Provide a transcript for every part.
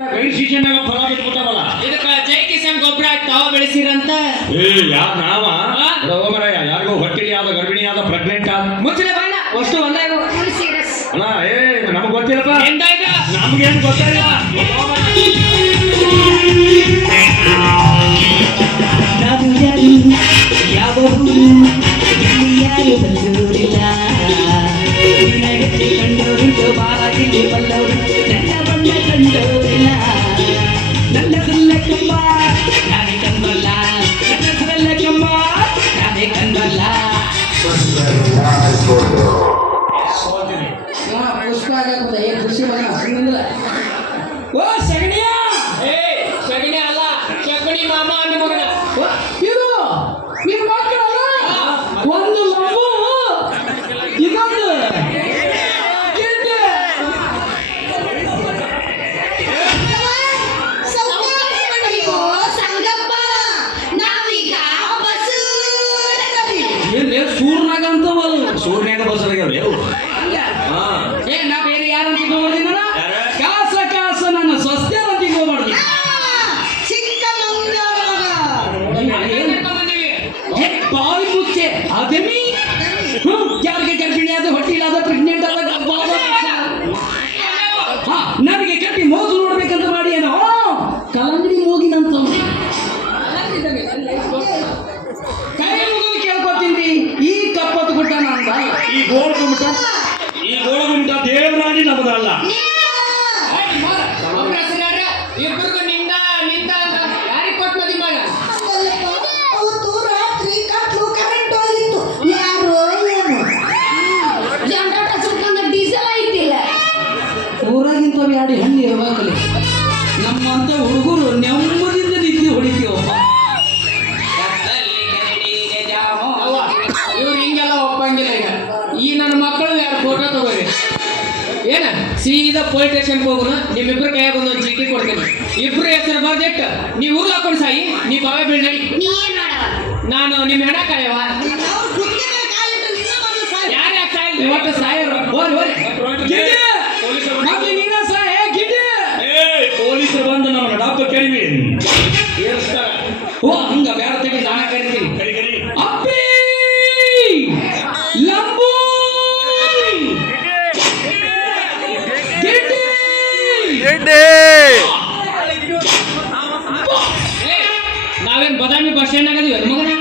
ಸೀಸನ್ನಾಗ ಫಲ ಬಿಟ್ಬಿಟ್ಟವಲ್ಲ. ಇದಕ್ಕ ಜೈ ಕಿಸಾನ್ ಗೊಬ್ಬರ ತಾವ ಬೆಳೆಸಿರಂತ. ಯಾರು ನಾವ ಮರಯ ಯಾರಿಗೋ ಹೊಟ್ಟೆಲಿ ಆದ ಗರ್ಭಿಣಿ ಆದ ಪ್ರೆಗ್ನೆಂಟ್ ಆದ ಮುಚ್ಚಲೆ ಬಣ್ಣ ಅಷ್ಟು ಒಂದ ಅಣ್ಣ ನಮಗ್ ಗೊತ್ತಿಲ್ಲಪ್ಪ. ಎಂದಾಯ್ತು ನಮ್ಗೇನು ಗೊತ್ತಿಲ್ಲ. ನಾನು ಯಾರು ಯಾವ ಊರು ಇಲ್ಲಿ ಯಾರು ಬಂದೂರಿಲ್ಲ ಕಂಡೋರುಂಟು ಬಾಗಿಲು ಬಲ್ಲವರು ನನ್ನ ಬಣ್ಣ ಕಂಡೋರಿಲ್ಲ ನನ್ನ ಸುಲ್ಲಕ್ಕಮ್ಮ ನಾನೇ ಕಂಬಲ್ಲ ನನ್ನ ಸುಲ್ಲಕ್ಕಮ್ಮ ನಾನೇ ಕಂಬಲ್ಲ ಓ ಸಗಣಿಯ ಸಗಣಿ ಅಲ್ಲ ಸಗಣಿ ಮಾಮ ಅಂದ ಮಗನ. ಇದು ನಿಮ್ಮ ಮಕ್ಕಳಲ್ಲ ಒಂದು ಲಂಬು ಇದೊಂದು ಗಿಡ್ಡೆ. ಏನ್ಲೇ ಸೂರ್ನಾಗ ಅಂತವಲ್ಲ ಸೂರ್ಯಾಗ ಬಸರಾಗ್ಯಾವ ಏ ನಾ ಬೇರೆ ಯಾರಂತ ತಿಳ್ಕೊಂಡ್ಬರ್ತೀನಿ ಕಾಸ ಕಾಸ ನನ್ನ ಸ್ವಸ್ಥ ಅಂತ ತಿಳ್ಕೊಂಡ್ಬಾರ್ದು ಬಾವಿ ಮುಚ್ಚೆ ಅದಮಿ ಯಾರಿಗೆ ಗರ್ಭಿಣಿ ಆದ ಹೊಟ್ಟಿಲಾದ ಪ್ರೆಗ್ನೆಂಟ್ ಆದ ನನಗೆ ಕಟ್ಟಿ ಮೋಸು ನೋಡ್ಬೇಕಂತ ಮಾಡಿ ಏನೋ ಕಲಂಗಡಿ ಮೂಗಿನಂತ ಕೈ ಮುಗಿದು ಕೇಳ್ಕೊತೀನಿ ಈ ಕಪ್ಪತ್ತು ಗುಡ್ಡ ನಂದ ಈ ಗೋಳಗುಮಟ ದೇವರಾಣಿ ನಮ್ಮದಲ್ಲ. ಇಬ್ಬರಿಗೂ ನಿಂದ ನಿಂದ ಅಂತ ಯಾರಿಗೆ ಕೊಟ್ಟು ಮದಿ ಮಾಡ. ಅವತ್ತು ರಾತ್ರಿ ಕತ್ಲು ಕರೆಂಟ್ ಹೋಗಿತ್ತು. ಯಾರು ಏನು ಜನರೇಟರ್ ಸುಟ್ಕೊಂಡ ಡೀಸೆಲ್ ಐತಿಲ್ಲ. ಊರಾಗಿಂತ ಬ್ಯಾಡಿ ಹಣ್ಣು ಇರ್ಬೇಕಲ್ಲಿ ನಮ್ಮಂತ ಹುಡುಗರು ನೆಮ್ಮದಿಯಿಂದ ನಿಂತು ಹೊಡಿತೀವಪ್ಪ. ಇವ್ರು ಹಿಂಗೆಲ್ಲ ಒಪ್ಪಂಗಿಲ್ಲ. ಈಗ ಈ ನನ್ನ ಮಕ್ಕಳು ಯಾರು ಫೋಟೋ ತಗೋರಿ ಏನ ಸೀದಾ ಪೊಲೀಸ್ ಸ್ಟೇಷನ್ಗೆ ಹೋಗೋಣ. ನಿಮ್ಮಿಬ್ರು ಕೈಯಾಗ ಒಂದೊಂದು ಚೀಟಿ ಕೊಡ್ತೇನೆ. ಇಬ್ರು ಹೆಸರು ಬರ್ದಿಟ್ಟು ನೀವು ಊರು ಹಾಕೊಂಡು ಸಾಯಿ ನೀ ಬಾವೆ ಬೀಳ್ ನಡಿ. ನೀ ಏನ್ ಮಾಡವ? ನಾನು ನಿಮ್ಮ ಹೆಣ ಕಾಯವ ಅವ್ರು ಗುತ್ತಿಗೆ ಮೇಲೆ ಕಾಲಿಟ್ಟು ನಿನ್ನ ಬಂದು ಸಾಯ್. ಯಾರು ಯಾಕೆ ಸಾಯಿಲ್ಲ ಇವತ್ತು ಸಾಯರು ಹೋರಿ ಹೋರಿ ಮೊದ್ಲು ನೀನ ಸಾಯ ಗಿಡ್ಡೆ. ಪೊಲೀಸರು ಬಂದು ನಮ್ಮ ಡಾಕ್ಟರ್ ಕೇಳಿವಿ ಏರಿಸ್ತಾರ. ಓ ಹಂಗ ಬೇಡ ತೆಗಿ ನಾನ ಕರಿತೀನಿ. ಕರಿ ಕರಿ ಅಪ್ಪಿ ಲಂಬು ಗಿಡ್ಡೆ. ನಾವೇನ್ ಬದಾಮಿ ಬಸ್ ಸ್ಟ್ಯಾಂಡ್ ಆಗದೀವಿ ಮಗನ.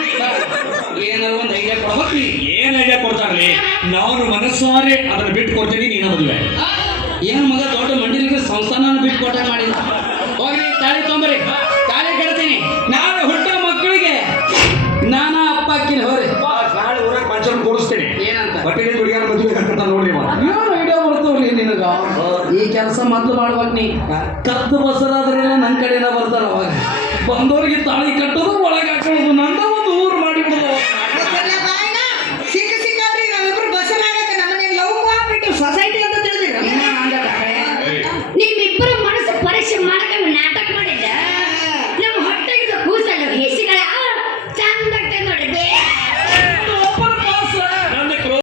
ಏನಾರ ಒಂದು ಐಡಿಯಾ ಕೊಡ್ಬೇಕು. ಏನ್ ಐಡಿಯಾ ಕೊಡ್ತಾರ್ರಿ? ನಾನು ಮನಸ್ಸಾರೆ ಅದನ್ನ ಬಿಟ್ಟು ಕೊಡ್ತೀನಿ. ನೀನ ಮದುವೆ ಏನ್ ಮಗ ದೊಡ್ಡ ಮಂಡಿಲಿಗೆ ಸಂಸ್ಥಾನ ಬಿಟ್ಟು ಕೊಟ್ಟ ಮಾಡಿದ. ಹೋಗ್ರಿ ತಾಳಿ ತೊಂಬರಿ ತಾಳಿ ಕಟ್ತೀನಿ. ನಾನು ಹುಟ್ಟ ಮಕ್ಕಳಿಗೆ ನಾನಾ ಅಪ್ಪ ಅಕ್ಕಿನ ಹೋರಿ ನಾಳೆ ಊರಾಗ ಪಂಚರನ್ ಕೂಡಿಸ್ತೀನಿ. ಏನಂತ ಬಟ್ಟೆ ಹುಡುಗಿಯರ ಮದುವೆ ಕಟ್ಟ ನೋಡ್ರಿ ಏನು ಐಡಿಯಾ ಬರ್ತವ್ರಿ ನಿನಗ. ಈ ಕೆಲಸ ಮೊದ್ಲು ಮಾಡ್ಬೇಕು ನೀ. ಕತ್ತು ಬಸರಾದ್ರೆಲ್ಲ ನನ್ನ ಕಡೆಯಿಂದ ಬರ್ತಾರ. ಅವಾಗ ಬಂದವ್ರಿಗೆ ತಾಳಿ ಕಟ್ಟೋದು ಒಳಗೆ ಹಾಕೋದು ನಂದ ಒಂದು ಊರು ಮಾಡಿಬಿಡೋದು. ಗೊತ್ತಲ್ಲ ಬಾಯ್ನ? ಸಿಕ್ಕ ಸಿಕ್ಕವ್ರಿ ನಾವಿಬ್ರು ಬಸ್ಸನ್ನಾಗಕ್ಕೆ ನಮ್ಮನೆ ಲವ್ ಮಾಡ್ಬಿಟ್ಟು ಸೊಸೈಟಿ ಅಂತ ತಿಳಿದಿರ. ನಿಮ್ಮಿಬ್ಬರು ಮನಸ್ಸು ಪರೀಕ್ಷೆ ಮಾಡ್ಕೊಂಡು ನಾಟಕ ಮಾಡಿದ್ದ.